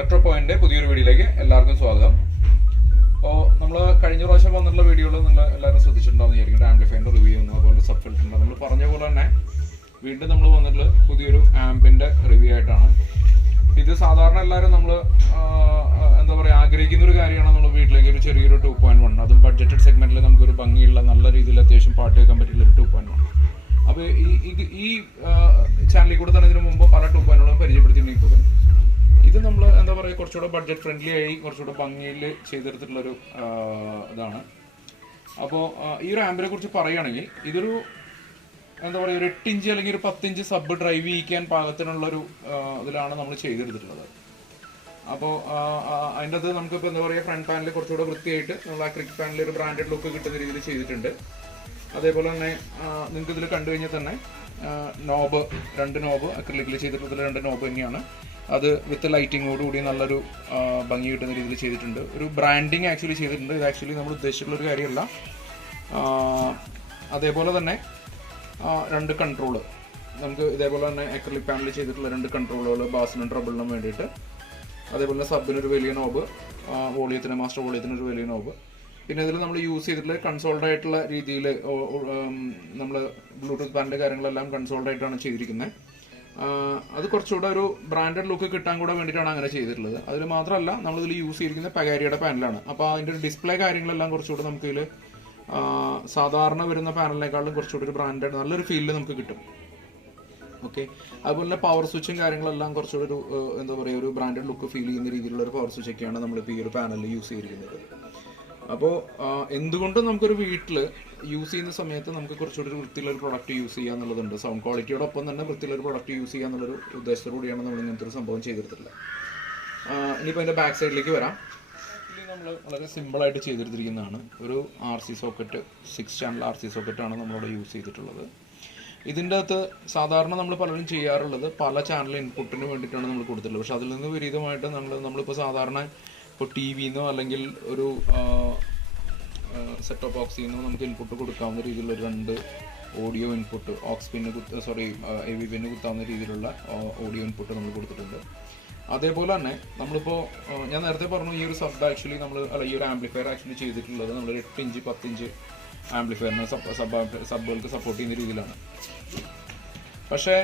Electro point പുതിയൊരു വീഡിയോയിലേക്ക് എല്ലാവർക്കും സ്വാഗതം. അപ്പോൾ നമ്മൾ കഴിഞ്ഞ പ്രാവശ്യം വന്നിട്ടുള്ള വീഡിയോയിൽ നിങ്ങൾ എല്ലാവരും ശ്രദ്ധിച്ചിട്ടുണ്ടാവും വിചാരിക്കും. ആംപ്ലിഫയറിന്റെ റിവ്യൂ ഒന്നും അതുപോലെ സബ് ഫിൽറ്ററിന്റെ നമ്മൾ പറഞ്ഞ പോലെ തന്നെ വീണ്ടും നമ്മൾ വന്നിട്ടുള്ള പുതിയൊരു ആംപിന്റെ റിവ്യൂ ആയിട്ടാണ്. ഇത് സാധാരണ എല്ലാവരും നമ്മൾ എന്താ പറയുക ആഗ്രഹിക്കുന്ന ഒരു കാര്യമാണ് നമ്മൾ വീട്ടിലേക്ക് ഒരു ചെറിയൊരു 2.1, അതും ബഡ്ജറ്റഡ് സെഗ്മെന്റിൽ നമുക്കൊരു ഭംഗിയുള്ള നല്ല രീതിയിൽ അത്യാവശ്യം പാട്ട് കേൾക്കാൻ പറ്റിയുള്ള ഒരു 2.1. അപ്പോൾ ഈ ചാനലിൽ കൂടെ തന്നെ ഇതിനു മുമ്പ് പല 2.1 പരിചയപ്പെടുത്തിയിട്ടുണ്ടെങ്കിൽ ഇത് നമ്മൾ എന്താ പറയുക കുറച്ചുകൂടെ ബഡ്ജറ്റ് ഫ്രണ്ട്ലി ആയി കുറച്ചുകൂടെ ഭംഗിയിൽ ചെയ്തെടുത്തിട്ടുള്ളൊരു ഇതാണ്. അപ്പോൾ ഈ ഒരു ആംപിനെ കുറിച്ച് പറയുകയാണെങ്കിൽ ഇതൊരു എന്താ പറയുക ഒരു 8 ഇഞ്ച് അല്ലെങ്കിൽ ഒരു 10 ഇഞ്ച് സബ് ഡ്രൈവ് ചെയ്യിക്കാൻ പാകത്തിനുള്ളൊരു ഇതിലാണ് നമ്മൾ ചെയ്തെടുത്തിട്ടുള്ളത്. അപ്പോൾ അതിൻ്റെ അത് നമുക്കിപ്പോൾ എന്താ പറയുക ഫ്രണ്ട് പാനൽ കുറച്ചുകൂടെ വൃത്തിയായിട്ട് നമ്മൾ അക്രിലിക് പാനലിൽ ഒരു ബ്രാൻഡഡ് ലുക്ക് കിട്ടുന്ന രീതിയിൽ ചെയ്തിട്ടുണ്ട്. അതേപോലെ തന്നെ നിങ്ങൾക്ക് ഇതിൽ കണ്ടു കഴിഞ്ഞാൽ തന്നെ രണ്ട് നോബ് അക്രിലിക്കിൽ ചെയ്തിട്ടുള്ള 2 നോബ് തന്നെയാണ്. അത് വിത്ത് ലൈറ്റിങ്ങോടുകൂടി നല്ലൊരു ഭംഗി കിട്ടുന്ന രീതിയിൽ ചെയ്തിട്ടുണ്ട്. ഒരു ബ്രാൻഡിങ് ആക്ച്വലി ചെയ്തിട്ടുണ്ട്. ഇത് ആക്ച്വലി നമ്മൾ ഉദ്ദേശിച്ചിട്ടുള്ളൊരു കാര്യമല്ല. അതേപോലെ തന്നെ 2 കൺട്രോള് നമുക്ക് ഇതേപോലെ തന്നെ അക്രിലിക് പാനലിൽ ചെയ്തിട്ടുള്ള 2 കൺട്രോളുകൾ ബാസിനും ട്രബിളിനും വേണ്ടിയിട്ട്. അതേപോലെ സബിനൊരു വലിയ നോബ്, വോളിയത്തിന് മാസ്റ്റർ വോളിയത്തിന് ഒരു വലിയ നോബ്. പിന്നെ ഇതിൽ നമ്മൾ യൂസ് ചെയ്തിട്ടുള്ള കൺസോൾഡ് ആയിട്ടുള്ള രീതിയിൽ നമ്മൾ ബ്ലൂടൂത്ത് പാനലിൻ്റെ കാര്യങ്ങളെല്ലാം കൺസോൾഡ് ആയിട്ടാണ് ചെയ്തിരിക്കുന്നത്. അത് കുറച്ചുകൂടെ ഒരു ബ്രാൻഡഡ് ലുക്ക് കിട്ടാൻ കൂടെ വേണ്ടിയിട്ടാണ് അങ്ങനെ ചെയ്തിട്ടുള്ളത്. അതിൽ മാത്രമല്ല നമ്മളിതിൽ യൂസ് ചെയ്തിരിക്കുന്ന പഗാരിയുടെ പാനലാണ്. അപ്പോൾ അതിൻ്റെ ഒരു ഡിസ്പ്ലേ കാര്യങ്ങളെല്ലാം കുറച്ചുകൂടെ നമുക്കിതിൽ സാധാരണ വരുന്ന പാനലിനേക്കാളും കുറച്ചുകൂടി ഒരു ബ്രാൻഡഡ് നല്ലൊരു ഫീലിൽ നമുക്ക് കിട്ടും. ഓക്കെ, അതുപോലെ തന്നെ പവർ സ്വിച്ചും കാര്യങ്ങളെല്ലാം കുറച്ചുകൂടി ഒരു എന്താ പറയുക ഒരു ബ്രാൻഡഡ് ലുക്ക് ഫീൽ ചെയ്യുന്ന രീതിയിലുള്ള ഒരു പവർ സ്വിച്ചൊക്കെയാണ് നമ്മളിപ്പോൾ ഈ ഒരു പാനലിൽ യൂസ് ചെയ്തിരിക്കുന്നത്. അപ്പോൾ എന്തുകൊണ്ടും നമുക്കൊരു വീട്ടിൽ യൂസ് ചെയ്യുന്ന സമയത്ത് നമുക്ക് കുറച്ചുകൂടി ഒരു വൃത്തിയുള്ളൊരു പ്രൊഡക്റ്റ് യൂസ് ചെയ്യുക എന്നുള്ളതുണ്ട്. സൗണ്ട് ക്വാളിറ്റിയോടൊപ്പം തന്നെ വൃത്തിയുള്ളൊരു പ്രൊഡക്റ്റ് യൂസ് ചെയ്യുക എന്നുള്ളൊരു ഉദ്ദേശത്തോടുകൂടിയാണ് നമ്മൾ ഇങ്ങനത്തെ ഒരു സംഭവം ചെയ്തെടുത്തിട്ടുള്ളത്. ഇനിയിപ്പോൾ അതിൻ്റെ ബാക്ക് സൈഡിലേക്ക് വരാം. നമ്മൾ വളരെ സിമ്പിളായിട്ട് ചെയ്തെടുത്തിരിക്കുന്നതാണ്. ഒരു RC സോക്കറ്റ്, 6 ചാനൽ RC സോക്കറ്റാണ് നമ്മളിവിടെ യൂസ് ചെയ്തിട്ടുള്ളത്. ഇതിൻ്റെ അകത്ത് സാധാരണ നമ്മൾ പലരും ചെയ്യാറുള്ളത് പല ചാനൽ ഇൻപുട്ടിന് വേണ്ടിയിട്ടാണ് നമ്മൾ കൊടുത്തിട്ടുള്ളത്. പക്ഷെ അതിൽ നിന്ന് വിപരീതമായിട്ട് നമ്മളിപ്പോൾ സാധാരണ ഇപ്പോൾ TV-ന്നോ അല്ലെങ്കിൽ ഒരു സെറ്റ് ഓഫ് ബോക്സിൽ നിന്നോ നമുക്ക് ഇൻപുട്ട് കൊടുക്കാവുന്ന രീതിയിലുള്ള 2 ഓഡിയോ ഇൻപുട്ട്, AV പിന്ന് കുത്താവുന്ന രീതിയിലുള്ള ഓഡിയോ ഇൻപുട്ട് നമ്മൾ കൊടുത്തിട്ടുണ്ട്. അതേപോലെ തന്നെ നമ്മളിപ്പോൾ ഞാൻ നേരത്തെ പറഞ്ഞു ഈ ഒരു സബ് ആക്ച്വലി ഈ ഒരു ആംപ്ലിഫയർ ആക്ച്വലി ചെയ്തിട്ടുള്ളത് നമ്മൾ 8 ഇഞ്ച് 10 ഇഞ്ച് ആംപ്ലിഫയറിനെ സബ്ബുകൾക്ക് സപ്പോർട്ട് ചെയ്യുന്ന രീതിയിലാണ്. പക്ഷേ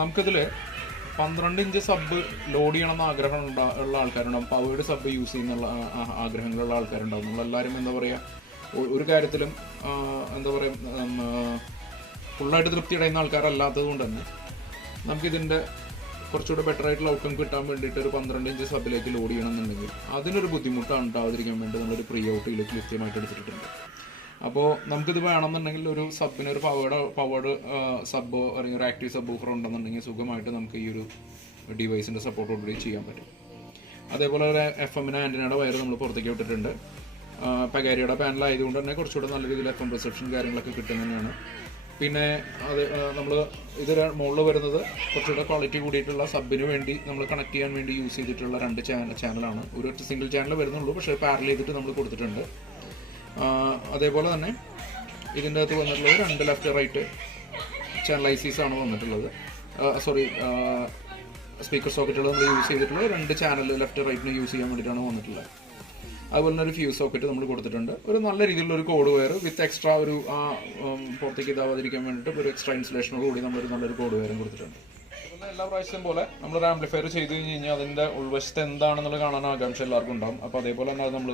നമുക്കിതിൽ 12 ഇഞ്ച് സബ് ലോഡ് ചെയ്യണമെന്ന് ആഗ്രഹം ഉള്ള ആൾക്കാരുണ്ടാവും. പവേഡ് സബ് യൂസ് ചെയ്യുന്നുള്ള ആഗ്രഹങ്ങളുള്ള ആൾക്കാരുണ്ടാവും. നമ്മളെല്ലാവരും എന്താ പറയുക ഒരു കാര്യത്തിലും എന്താ പറയുക ഫുള്ളായിട്ട് തൃപ്തി അടയുന്ന ആൾക്കാരല്ലാത്തത് കൊണ്ട് തന്നെ നമുക്കിതിൻ്റെ കുറച്ചുകൂടെ ബെറ്റർ ആയിട്ടുള്ള ഔട്ട്കം കിട്ടാൻ വേണ്ടിയിട്ട് ഒരു 12 ഇഞ്ച് സബിലേക്ക് ലോഡ് ചെയ്യണമെന്നുണ്ടെങ്കിൽ അതിനൊരു ബുദ്ധിമുട്ടാണ് ഉണ്ടാവാതിരിക്കാൻ വേണ്ടി നമ്മളൊരു പ്രീ ഔട്ടിലേക്ക് കൃത്യമായിട്ട് എടുത്തിട്ടുണ്ട്. അപ്പോൾ നമുക്കിത് വേണമെന്നുണ്ടെങ്കിൽ ഒരു സബിന് ഒരു പവേഡ് സബോ അല്ലെങ്കിൽ ഒരു ആക്റ്റീവ് സബ് ഓഫർ ഉണ്ടെന്നുണ്ടെങ്കിൽ സുഖമായിട്ട് നമുക്ക് ഈ ഒരു ഡിവൈസിൻ്റെ സപ്പോർട്ടോടുകൂടി ചെയ്യാൻ പറ്റും. അതേപോലെ ഒരു FM ആൻറ്റിനയുടെ വയർ നമ്മൾ പുറത്തേക്ക് വിട്ടിട്ടുണ്ട്. പഗാരിയുടെ പാനലായതുകൊണ്ട് തന്നെ കുറച്ചുകൂടെ നല്ല രീതിയിൽ FM റിസപ്ഷൻ കാര്യങ്ങളൊക്കെ കിട്ടുന്നതന്നെയാണ്. പിന്നെ അത് നമ്മൾ ഇത് മുകളിൽ വരുന്നത് കുറച്ചുകൂടെ ക്വാളിറ്റി കൂടിയിട്ടുള്ള സബിന് വേണ്ടി നമ്മൾ കണക്ട് ചെയ്യാൻ വേണ്ടി യൂസ് ചെയ്തിട്ടുള്ള 2 ചാനലാണ്. ഒരു സിംഗിൾ ചാനൽ വരുന്നുള്ളൂ, പക്ഷേ പാരൽ ചെയ്തിട്ട് നമ്മൾ കൊടുത്തിട്ടുണ്ട്. അതേപോലെ തന്നെ ഇതിൻ്റെ അകത്ത് വന്നിട്ടുള്ളത് 2 ലെഫ്റ്റ് റൈറ്റ് ചാനൽ ICs ആണ് വന്നിട്ടുള്ളത്. സ്പീക്കർ സോക്കറ്റുകൾ നമ്മൾ യൂസ് ചെയ്തിട്ടുള്ളത് 2 ചാനൽ ലെഫ്റ്റ് റൈറ്റിന് യൂസ് ചെയ്യാൻ വേണ്ടിയിട്ടാണ് വന്നിട്ടുള്ളത്. അതുപോലെ തന്നെ ഒരു ഫ്യൂസ് സോക്കറ്റ് നമ്മൾ കൊടുത്തിട്ടുണ്ട്. ഒരു നല്ല രീതിയിലുള്ള ഒരു കോഡ് വയർ വിത്ത് എക്സ്ട്രാ ഒരു പുറത്തേക്ക് ഇതാവാതിരിക്കാൻ വേണ്ടിയിട്ട് ഒരു എക്സ്ട്രാ ഇൻസുലേഷനോട് കൂടി നമ്മളൊരു നല്ലൊരു കോഡ് വയറും കൊടുത്തിട്ടുണ്ട്. അതുപോലെ എല്ലാ പ്രാവശ്യം പോലെ നമ്മളൊരു ആംപ്ലിഫയർ ചെയ്ത് കഴിഞ്ഞ് കഴിഞ്ഞാൽ അതിൻ്റെ ഉൾവശത്ത് എന്താണെന്നുള്ളത് കാണാൻ ആകാംക്ഷ എല്ലാവർക്കും ഉണ്ടാകും. അപ്പോൾ അതേപോലെ തന്നെ അത് നമ്മൾ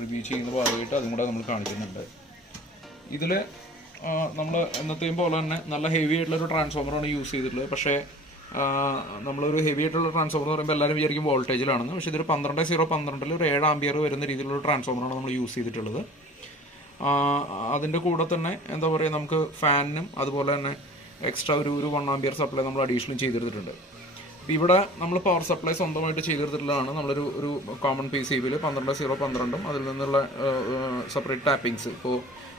റിവ്യൂ ചെയ്യുന്ന ഭാഗമായിട്ട് അതും കൂടെ നമ്മൾ കാണിക്കുന്നുണ്ട്. ഇതിൽ നമ്മൾ എന്നത്തെയും പോലെ തന്നെ നല്ല ഹെവി ആയിട്ടുള്ളൊരു ട്രാൻസ്ഫോമറാണ് യൂസ് ചെയ്തിട്ടുള്ളത്. പക്ഷേ നമ്മളൊരു ഹെവി ആയിട്ടുള്ള ട്രാൻസ്ഫോമർ എന്ന് പറയുമ്പോൾ എല്ലാവരും വിചാരിക്കും വോൾട്ടേജിലാണെന്ന്. പക്ഷേ ഇതൊരു 12.012 ഒരു 7 ആംപിയർ വരുന്ന രീതിയിലുള്ള ട്രാൻസ്ഫോമറാണ് നമ്മൾ യൂസ് ചെയ്തിട്ടുള്ളത്. അതിൻ്റെ കൂടെ തന്നെ എന്താ പറയുക നമുക്ക് ഫാനിനും അതുപോലെ തന്നെ എക്സ്ട്രാ ഒരു 1 ആംപിയർ സപ്ലൈ നമ്മൾ അഡീഷണൽ ചെയ്തെടുത്തിട്ടുണ്ട്. അപ്പോൾ ഇവിടെ നമ്മൾ പവർ സപ്ലൈ സ്വന്തമായിട്ട് ചെയ്തെടുത്തിട്ടുള്ളതാണ്. നമ്മളൊരു കോമൺ PCBയിൽ 12.012 അതിൽ നിന്നുള്ള സെപ്പറേറ്റ് ടാപ്പിങ്സ് ഇപ്പോൾ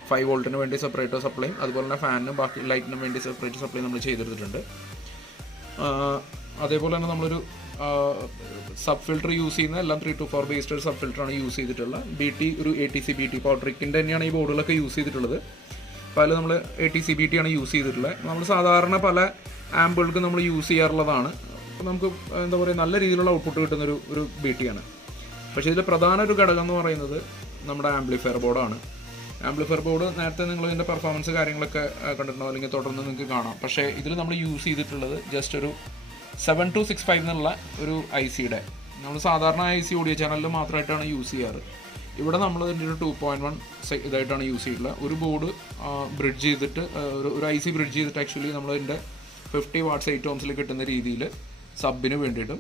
5 വോൾട്ടിന് വേണ്ടി സെപ്പറേറ്റ് സപ്ലൈ അതുപോലെ തന്നെ ഫാനിനും ബാക്കി ലൈറ്റിനും വേണ്ടി സെപ്പറേറ്റ് സപ്ലൈ നമ്മൾ ചെയ്തെടുത്തിട്ടുണ്ട്. അതേപോലെ തന്നെ നമ്മളൊരു സബ് ഫിൽറ്റർ യൂസ് ചെയ്യുന്ന എല്ലാം 324 ബേസ്ഡ് ഒരു സബ് ഫിൽറ്ററാണ് യൂസ് ചെയ്തിട്ടുള്ള. ഒരു ATC BT പവർട്രിക്കിൻ്റെ തന്നെയാണ് ഈ ബോർഡുകളൊക്കെ യൂസ് ചെയ്തിട്ടുള്ളത്. അപ്പോൾ അതിൽ നമ്മൾ ATC BT ആണ് യൂസ് ചെയ്തിട്ടുള്ളത്. നമ്മൾ സാധാരണ പല ആമ്പുകൾക്ക് നമ്മൾ യൂസ് ചെയ്യാറുള്ളതാണ്. നമുക്ക് എന്താ പറയുക നല്ല രീതിയിലുള്ള ഔട്ട്പുട്ട് കിട്ടുന്ന ഒരു BT-ആണ്. പക്ഷേ ഇതിൽ പ്രധാന ഒരു ഘടകം എന്ന് പറയുന്നത് നമ്മുടെ ആംപ്ലിഫയർ ബോർഡാണ്. ആംപ്ലിഫയർ ബോർഡ് നേരത്തെ നിങ്ങൾ ഇതിൻ്റെ പെർഫോമൻസ് കാര്യങ്ങളൊക്കെ കണ്ടിട്ടുണ്ടോ, അല്ലെങ്കിൽ തുടർന്ന് നിങ്ങൾക്ക് കാണാം. പക്ഷേ ഇതിൽ നമ്മൾ യൂസ് ചെയ്തിട്ടുള്ളത് ജസ്റ്റ് ഒരു 7265 എന്നുള്ള ഒരു IC-യുടെ, നമ്മൾ സാധാരണ IC ഓഡിയോ ചാനലിൽ മാത്രമായിട്ടാണ് യൂസ് ചെയ്യാറ്. ഇവിടെ നമ്മൾ ഇതിൻ്റെ ഒരു 2.1 ഇതായിട്ടാണ് യൂസ് ചെയ്തിട്ടുള്ളത്. ഒരു ബോർഡ് ബ്രിഡ്ജ് ചെയ്തിട്ട് ഒരു IC ബ്രിഡ്ജ് ചെയ്തിട്ട് ആക്ച്വലി നമ്മളതിൻ്റെ 50 വാട്ട്സ് 8 ohms കിട്ടുന്ന രീതിയിൽ സബിന് വേണ്ടിയിട്ടും,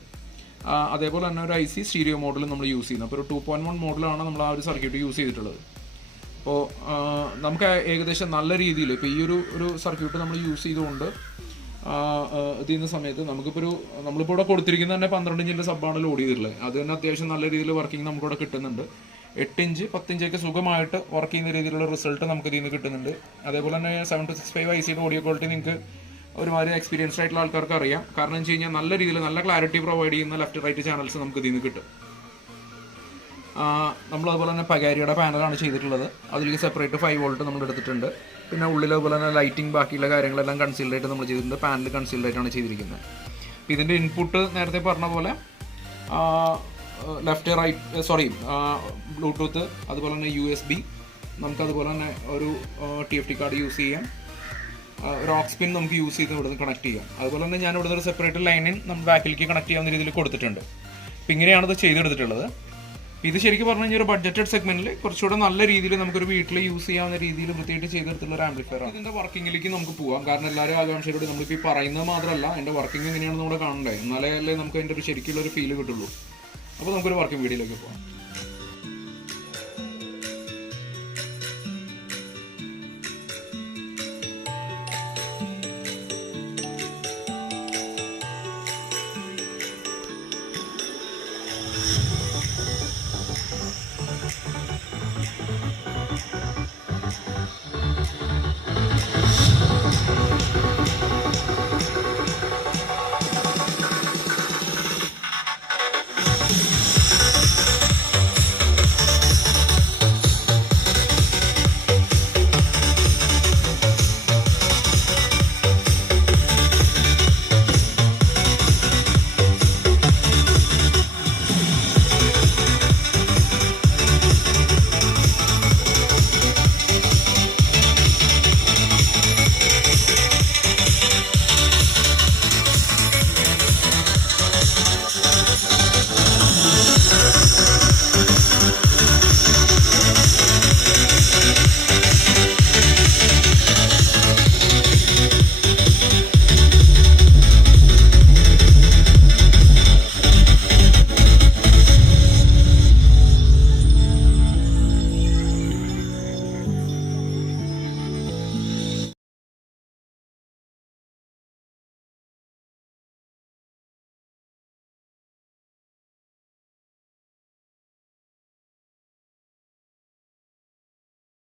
അതേപോലെ തന്നെ ഒരു IC സ്റ്റീരിയോ മോഡലും നമ്മൾ യൂസ് ചെയ്യുന്നത്. അപ്പോൾ ഒരു 2.1 മോഡലാണ് നമ്മൾ ആ ഒരു സർക്യൂട്ട് യൂസ് ചെയ്തിട്ടുള്ളത്. അപ്പോൾ നമുക്ക് ഏകദേശം നല്ല രീതിയിൽ ഇപ്പോൾ ഈ ഒരു സർക്യൂട്ട് നമ്മൾ യൂസ് ചെയ്തുകൊണ്ട് ഇത് ചെയ്യുന്ന സമയത്ത് നമ്മളിപ്പോൾ ഇവിടെ കൊടുത്തിരിക്കുന്നത് തന്നെ 12 ഇഞ്ചിൻ്റെ സബ്ബാണ് ലോഡ് ചെയ്തിട്ടുള്ളത്. അത് തന്നെ അത്യാവശ്യം നല്ല രീതിയിൽ വർക്കിംഗ് നമുക്കിവിടെ കിട്ടുന്നുണ്ട്. 8 ഇഞ്ച് 10 ഇഞ്ചൊക്കെ സുഖമായിട്ട് വർക്ക് ചെയ്യുന്ന രീതിയിലുള്ള റിസൾട്ട് നമുക്ക് ഇതിൽ നിന്ന് കിട്ടുന്നുണ്ട്. അതേപോലെ തന്നെ 7265 IC-യുടെ ഓഡിയോ ക്വാളിറ്റി നിങ്ങൾക്ക് ഒരുമാതിരി എക്സ്പീരിയൻസ്ഡ് ആയിട്ടുള്ള ആൾക്കാർക്ക് അറിയാം. കാരണം എന്ന് വെച്ച് കഴിഞ്ഞാൽ നല്ല രീതിയിൽ നല്ല ക്ലാരിറ്റി പ്രൊവൈഡ് ചെയ്യുന്ന ലെഫ്റ്റ് റൈറ്റ് ചാനൽസ് നമുക്ക് ഇതിൽ നിന്ന് കിട്ടും. നമ്മളതുപോലെ തന്നെ പകാരിയുടെ പാനലാണ് ചെയ്തിട്ടുള്ളത്. അതിലേക്ക് സെപ്പറേറ്റ് 5 വോൾട്ട് നമ്മൾ എടുത്തിട്ടുണ്ട്. പിന്നെ ഉള്ളിൽ അതുപോലെ തന്നെ ലൈറ്റിംഗ് ബാക്കിയുള്ള കാര്യങ്ങളെല്ലാം കൺസീൽഡ് ആയിട്ട് നമ്മൾ ചെയ്തിട്ടുണ്ട്. പാനൽ കൺസീൽഡ് ആയിട്ടാണ് ചെയ്തിരിക്കുന്നത്. അപ്പോൾ ഇതിൻ്റെ ഇൻപുട്ട് നേരത്തെ പറഞ്ഞ പോലെ ലെഫ്റ്റ് റൈറ്റ് ബ്ലൂടൂത്ത്, അതുപോലെ തന്നെ USB, നമുക്കതുപോലെ തന്നെ ഒരു TFT കാർഡ് യൂസ് ചെയ്യാം. ഒരു ഓക്സ് പിൻ നമുക്ക് യൂസ് ചെയ്ത് ഇവിടെ നിന്ന് കണക്ട് ചെയ്യാം. അതുപോലെ തന്നെ ഞാൻ ഇവിടുന്ന് ഒരു സെപ്പറേറ്റ് ലൈനിൽ നമ്മൾ ബാക്കിലേക്ക് കണക്ട് ചെയ്യാവുന്ന രീതിയിൽ കൊടുത്തിട്ടുണ്ട്. അപ്പോൾ ഇങ്ങനെയാണ് ഇത് ചെയ്തെടുത്തിട്ടുള്ളത്. ഇത് ശരിക്കും പറഞ്ഞു കഴിഞ്ഞാൽ ഒരു ബഡ്ജറ്റഡ് സെഗ്മെന്റിൽ കുറച്ചുകൂടെ നല്ല രീതിയിൽ നമുക്കൊരു വീട്ടിൽ യൂസ് ചെയ്യാവുന്ന രീതിയിൽ വൃത്തിയായിട്ട് ചെയ്തെടുത്തുള്ള ഒരു ആംപ്ലിഫയർ ആണ്. ഇതിന്റെ വർക്കിങ്ങിലേക്ക് നമുക്ക് പോകാം. കാരണം എല്ലാവരും ആകാംക്ഷയോടെ നമ്മളിപ്പോൾ ഈ പറയുന്നത് മാത്രമല്ല, അതിന്റെ വർക്കിംഗ് എങ്ങനെയാണെന്ന് നമ്മൾ കാണണ്ടേ, എന്നാലേ നമുക്ക് അതിൻ്റെ ഒരു ശരിക്കുള്ള ഒരു ഫീല് കിട്ടുള്ളൂ. അപ്പോൾ നമുക്കൊരു വർക്കിംഗ് വീഡിയോയിലേക്ക് പോകാം.